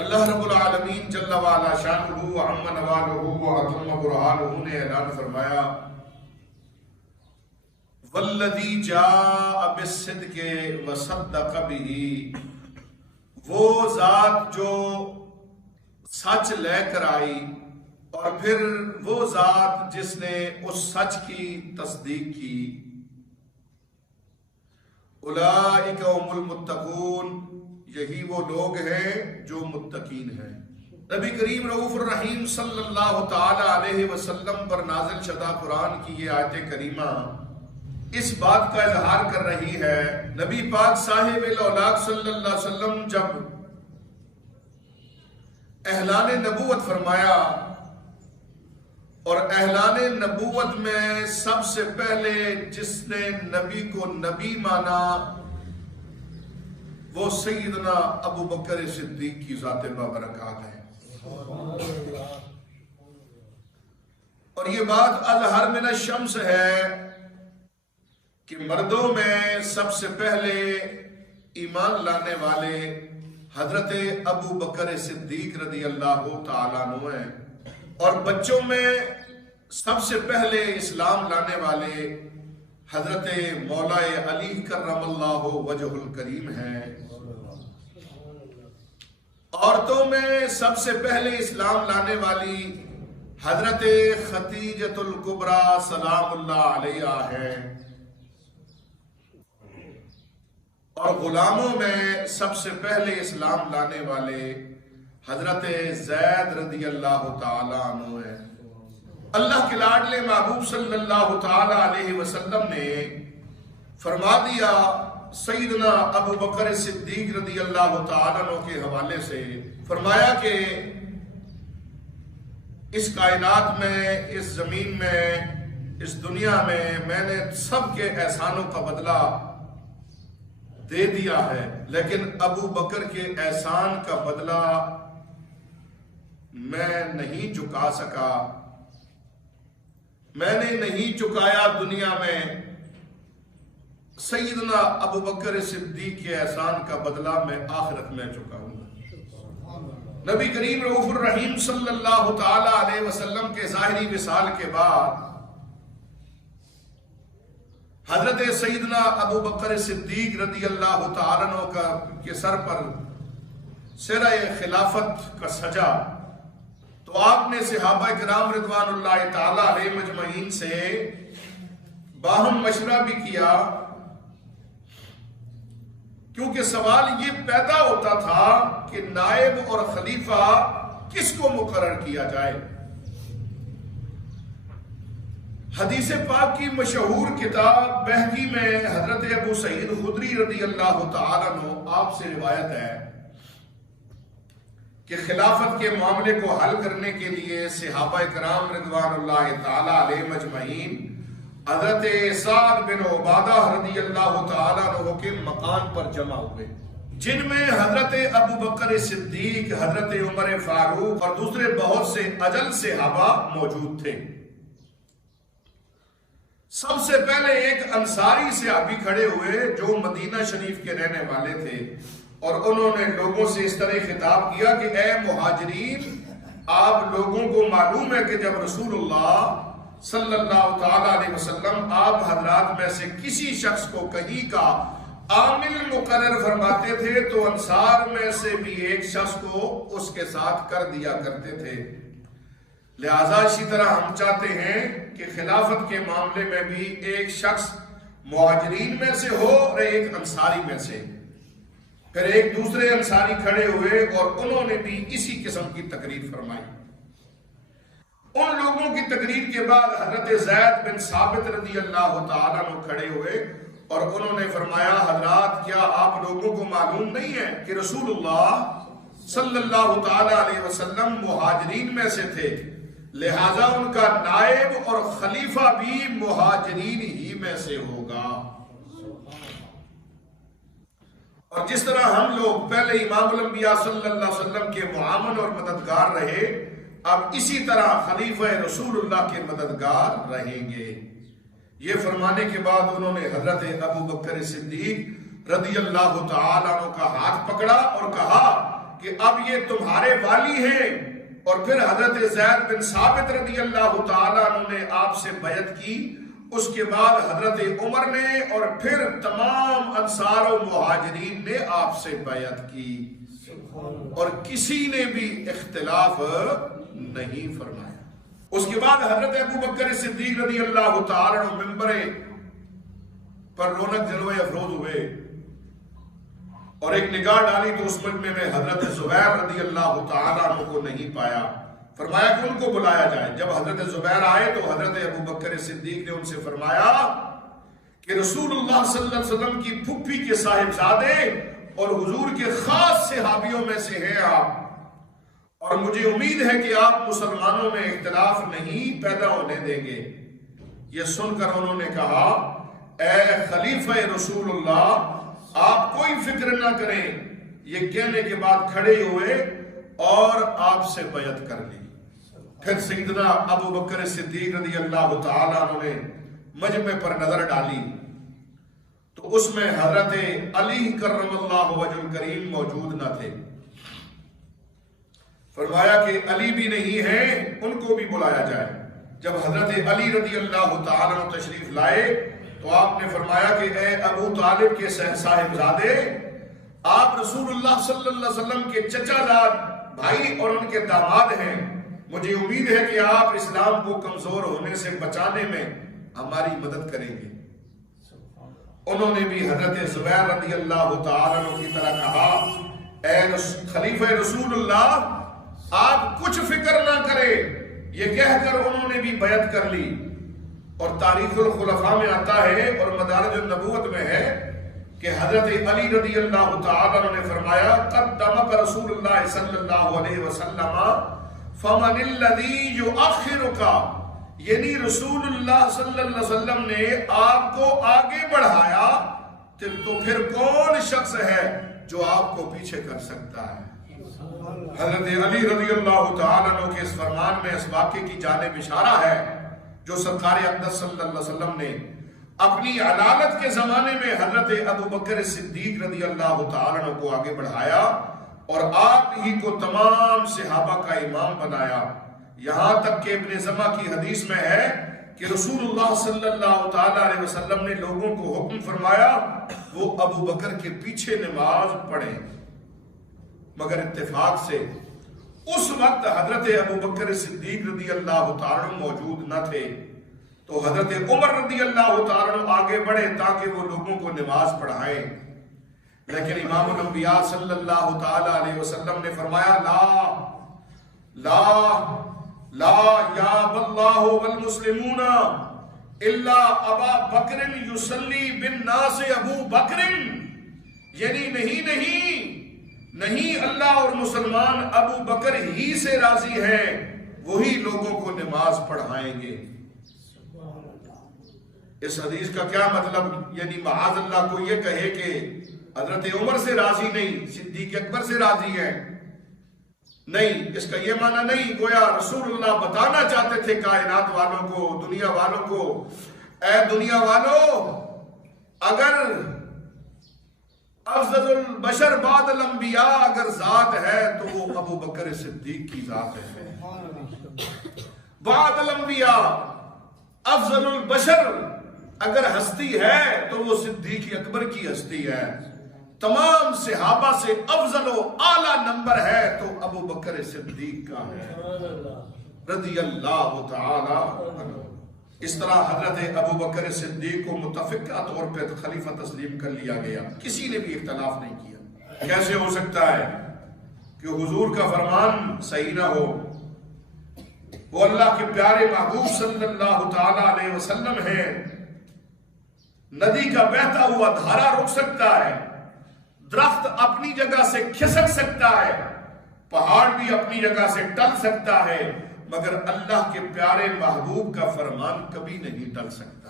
اللہ رب العالمین جل وعلا شانہ وعم نوالہ وعظم برہانہ نے اعلان فرمایا والذی جاء بالصدق وصدق بہ، وہ ذات جو سچ لے کر آئی اور پھر وہ ذات جس نے اس سچ کی تصدیق کی، اولئک هم المتقون، یہی وہ لوگ ہیں جو متقین ہیں۔ نبی کریم رؤوف الرحیم صلی اللہ تعالی علیہ وسلم پر نازل شدہ قرآن کی یہ آیت کریمہ اس بات کا اظہار کر رہی ہے، نبی پاک صاحب الاولاق صلی اللہ علیہ وسلم جب اعلان نبوت فرمایا، اور اعلان نبوت میں سب سے پہلے جس نے نبی کو نبی مانا وہ سیدنا ابو بکر صدیق کی ذات بابرکات ہے، اور یہ بات اظہر من الشمس ہے کہ مردوں میں سب سے پہلے ایمان لانے والے حضرت ابو بکر صدیق رضی اللہ تعالیٰ عنہ ہیں، اور بچوں میں سب سے پہلے اسلام لانے والے حضرت مولا علی کرم اللہ وجہ الکریم ہیں، عورتوں میں سب سے پہلے اسلام لانے والی حضرت خدیجۃ الکبریٰ سلام اللہ علیہا ہے، اور غلاموں میں سب سے پہلے اسلام لانے والے حضرت زید رضی اللہ تعالی عنہ ہے۔ اللہ کے لاڈلے محبوب صلی اللہ تعالی علیہ وسلم نے فرما دیا سیدنا ابو بکر صدیق رضی اللہ تعالی عنہ کے حوالے سے، فرمایا کہ اس کائنات میں، اس زمین میں، اس دنیا میں نے سب کے احسانوں کا بدلہ دے دیا ہے، لیکن ابو بکر کے احسان کا بدلہ میں نہیں چکا سکا، میں نے نہیں چکایا دنیا میں سیدنا ابو بکر صدیق کے احسان کا بدلہ میں آخرت میں چکاؤں گا۔ نبی کریم رؤوف الرحیم صلی اللہ تعالی علیہ وسلم کے ظاہری وصال کے بعد حضرت سیدنا ابو بکر صدیق رضی اللہ تعالیٰ عنہ کے سر پر سرہ خلافت کا سجا، تو آپ نے صحابہ کرام رضوان اللہ تعالی علیہ مجمعین سے باہم مشورہ بھی کیا، کیونکہ سوال یہ پیدا ہوتا تھا کہ نائب اور خلیفہ کس کو مقرر کیا جائے۔ حدیث پاک کی مشہور کتاب بہقی میں حضرت ابو سعید خدری رضی اللہ تعالیٰ عنہ آپ سے روایت ہے کہ خلافت کے معاملے کو حل کرنے کے لیے صحابہ کرام رضوان اللہ تعالیٰ علیہ مجمعین حضرت سعد بن عبادہ رضی اللہ تعالیٰ عنہ کے مکان پر جمع ہوئے، جن میں حضرت ابو بکر صدیق، حضرت عمر فاروق اور دوسرے بہت سے اجل صحابہ موجود تھے۔ سب سے پہلے ایک انصاری صحابی کھڑے ہوئے جو مدینہ شریف کے رہنے والے تھے، اور انہوں نے لوگوں سے اس طرح خطاب کیا کہ اے مہاجرین، آپ لوگوں کو معلوم ہے کہ جب رسول اللہ صلی اللہ تعالی علیہ وسلم آپ حضرات میں سے کسی شخص کو کہیں کا عامل مقرر فرماتے تھے تو انصار میں سے بھی ایک شخص کو اس کے ساتھ کر دیا کرتے تھے، لہذا اسی طرح ہم چاہتے ہیں کہ خلافت کے معاملے میں بھی ایک شخص مہاجرین میں سے ہو اور ایک انصاری میں سے۔ پھر ایک دوسرے انصاری کھڑے ہوئے اور انہوں نے بھی اسی قسم کی تقریر فرمائی۔ ان لوگوں کی تقریر کے بعد حضرت زید بن ثابت رضی اللہ تعالیٰ عنہ کھڑے ہوئے اور انہوں نے فرمایا حضرات، کیا آپ لوگوں کو معلوم نہیں ہے کہ رسول اللہ صلی اللہ تعالیٰ علیہ وسلم مہاجرین میں سے تھے، لہذا ان کا نائب اور خلیفہ بھی مہاجرین ہی میں سے ہوگا۔ اور جس طرح ہم لوگ پہلے امام الانبیاء صلی اللہ علیہ وسلم کے معاون اور مددگار رہے، اب اسی طرح خلیفہ رسول اللہ کے مددگار رہیں گے۔ یہ فرمانے کے بعد انہوں نے حضرت ابو بکر صدیق رضی اللہ تعالیٰ عنہ کا ہاتھ پکڑا اور کہا کہ اب یہ تمہارے والی ہیں، اور پھر حضرت زید بن ثابت رضی اللہ تعالیٰ عنہ نے آپ سے بیعت کی، اس کے بعد حضرت عمر نے اور پھر تمام انصار و مہاجرین نے آپ سے بیعت کی، اور کسی نے بھی اختلاف نہیں فرمایا۔ اس کے بعد حضرت ابو بکر صدیق رضی اللہ تعالیٰ عنہ ممبر پر رونق جلوے افروز ہوئے اور ایک نگاہ ڈالی تو اس مجمع میں حضرت زبیر رضی اللہ تعالیٰ عنہ کو نہیں پایا۔ فرمایا کہ ان کو بلایا جائے۔ جب حضرت زبیر آئے تو حضرت ابو بکر صدیق نے ان سے فرمایا کہ رسول اللہ صلی اللہ علیہ وسلم کی پھپھی کے صاحبزادے اور حضور کے خاص صحابیوں میں سے ہیں آپ، اور مجھے امید ہے کہ آپ مسلمانوں میں اختلاف نہیں پیدا ہونے دیں گے۔ یہ سن کر انہوں نے کہا، اے خلیفہ رسول اللہ، آپ کوئی فکر نہ کریں۔ یہ کہنے کے بعد کھڑے ہوئے اور آپ سے بیعت کر لی۔ پھر سیدنا ابو بکر صدیق رضی اللہ تعالیٰ عنہ نے مجمع پر نظر ڈالی تو اس میں حضرت علی کرم اللہ وجہ الکریم موجود نہ تھے۔ فرمایا کہ علی بھی نہیں ہیں، ان کو بھی بلایا جائے۔ جب حضرت علی رضی اللہ تعالیٰ عنہ تشریف لائے تو آپ نے فرمایا کہ اے ابو طالب کے صاحبزادے، آپ رسول اللہ صلی اللہ علیہ وسلم کے چچا زاد بھائی اور ان کے داماد ہیں، مجھے امید ہے کہ آپ اسلام کو کمزور ہونے سے بچانے میں ہماری مدد کریں گے۔ انہوں نے بھی حضرت زبیر رضی اللہ تعالیٰ عنہ کی طرح کہا، اے خلیفہ رسول اللہ، آپ کچھ فکر نہ کریں۔ یہ کہہ کر انہوں نے بھی بیعت کر لی۔ اور تاریخ الخلفاء میں آتا ہے اور مدارج النبوت میں ہے کہ حضرت علی رضی اللہ تعالیٰ عنہ نے فرمایا، قدمک رسول اللہ صلی اللہ علیہ وسلم فمن الذی یؤخرک، یعنی رسول اللہ صلی اللہ علیہ وسلم نے آپ کو آگے بڑھایا تو پھر کون شخص ہے جو آپ کو پیچھے کر سکتا ہے۔ حضرت علی رضی اللہ تعالیٰ عنہ کے اس فرمان میں اس واقعے کی جانب اشارہ ہے جو سرکار اقدس صلی اللہ علیہ وسلم نے اپنی عدالت کے زمانے میں حضرت ابو بکر صدیق رضی اللہ تعالیٰ عنہ کو آگے بڑھایا اور آپ ہی کو تمام صحابہ کا امام بنایا۔ یہاں تک کہ ابن زمہ کی حدیث میں ہے کہ رسول اللہ صلی اللہ تعالیٰ علیہ وسلم نے لوگوں کو حکم فرمایا وہ ابو بکر کے پیچھے نماز پڑھیں، مگر اتفاق سے اس وقت حضرت ابو بکر صدیق رضی اللہ تعالیٰ عنہ موجود نہ تھے، تو حضرت عمر رضی اللہ تعالیٰ عنہ آگے بڑھے تاکہ وہ لوگوں کو نماز پڑھائیں۔ لیکن امام الانبیاء صلی اللہ تعالیٰ علیہ وسلم نے فرمایا، لا لا لا یاب اللہ والمسلمون الا ابا بکر یصلی بالناس ابو بکر، یعنی نہیں اللہ اور مسلمان ابو بکر ہی سے راضی ہیں، وہی لوگوں کو نماز پڑھائیں گے۔ اس حدیث کا کیا مطلب؟ یعنی معاذ اللہ کو یہ کہے کہ حضرت عمر سے راضی نہیں، صدیق اکبر سے راضی ہے، نہیں، اس کا یہ معنی نہیں۔ گویا رسول اللہ بتانا چاہتے تھے کائنات والوں کو، دنیا والوں کو، اے دنیا والوں، اگر افضل البشر بعد الانبیاء اگر ذات ہے تو وہ ابو بکر صدیق کی ذات ہے۔ بعد الانبیاء افضل البشر اگر ہستی ہے تو وہ صدیق اکبر کی ہستی ہے۔ تمام صحابہ سے افضل و اعلیٰ نمبر ہے تو ابو بکر صدیق کا ہے رضی اللہ تعالی عنہ۔ اس طرح حضرت ابو بکر صدیق کو متفقہ طور پہ خلیفہ تسلیم کر لیا گیا، کسی نے بھی اختلاف نہیں کیا۔ کیسے ہو سکتا ہے کہ حضور کا فرمان صحیح نہ ہو؟ وہ اللہ کے پیارے محبوب صلی اللہ تعالی علیہ وسلم ہیں۔ ندی کا بہتا ہوا دھارا رک سکتا ہے، درخت اپنی جگہ سے کھسک سکتا ہے، پہاڑ بھی اپنی جگہ سے ٹل سکتا ہے، مگر اللہ کے پیارے محبوب کا فرمان کبھی نہیں ٹل سکتا۔